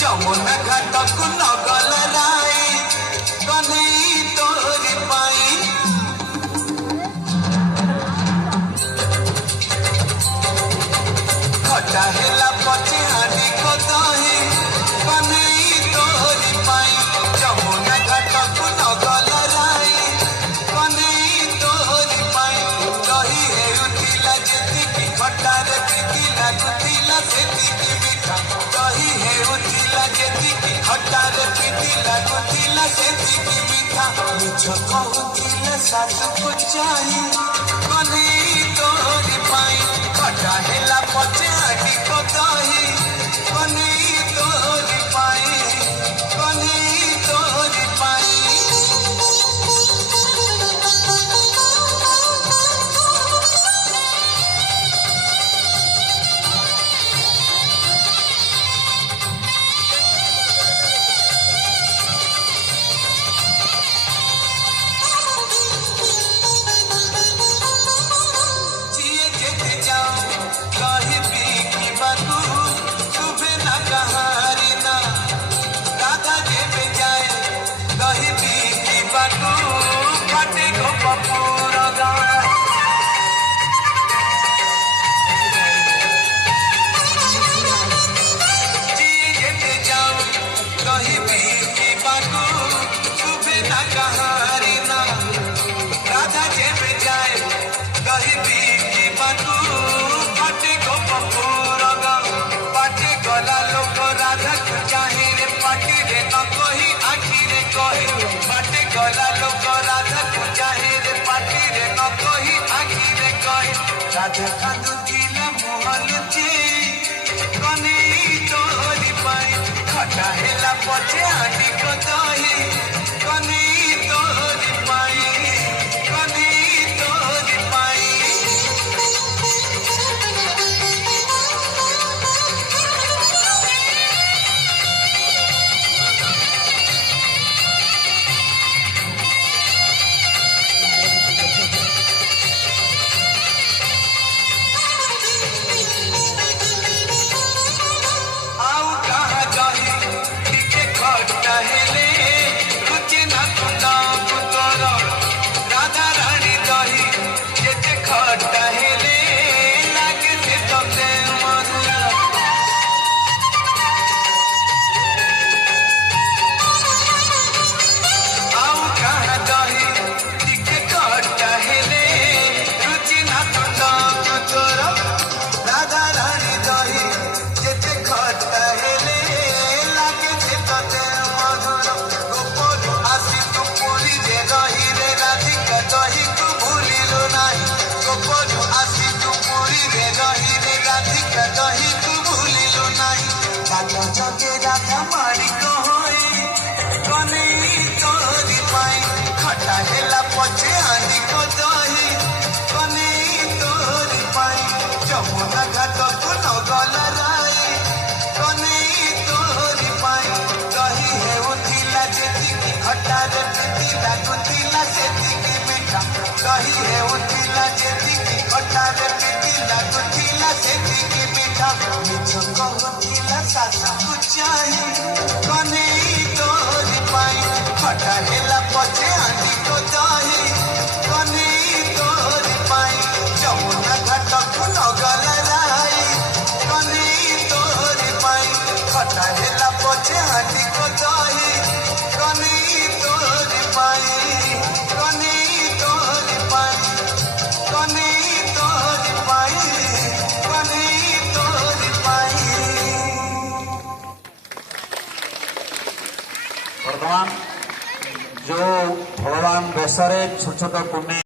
जमुना घाटक नगल राई कन्हई तोरी पाई खटा हेला पचे हांडी को दही कन्हई तोरी पाई जमुना घाटक नगल राई कन्हई तोरी पाई दही हेउथिला जेतिकी खटा रे बिकी लागुथिला सेतिकी मिठा दही हेउथिला जेतिकी खटा रे बिकी लागुथिला सेतिकी मिठा मिछ कहूथिले सासुको चाही कन्हई तोरी पाई खटा हेला पचे हांडी को दही कन्हई तोरी पाई कन्हई तोरी पाई राधा कांदुथिला मोहन चे कन्हई तोरी पाई खटा हेला पचे हांडी को दही कन्हई तोरी पाई कन्हई तोरी पाई जगे राधा मारी कहोई कन्हई तोरी पाई खटा हेला पचे हांडी को दही कन्हई तोरी पाई जमुना घाटक नगल राई कन्हई तोरी पाई दही हेउथिला जेतिकी खटा रे बिकी लागुथिला सेतिकी मिठा दही हेउथिला जेतिकी खटा रे बिकी लागुथिला सेतिकी मिठा मिछ कहूथिला सासुको चाही कन्हई तोरी पाई खटा हेला पचे हांडी को दही कन्हई तोरी पाई जमुना घाटक नगल राई कन्हई तोरी पाई खटा हेला पचे हांडी को दही कन्हई तोरी पाई कन्हई तोरी पाई कन्हई तोरी पाई कन्हई तोरी पाई। वर्तमान जो भगवान बेसरे छोट छोट कुंडी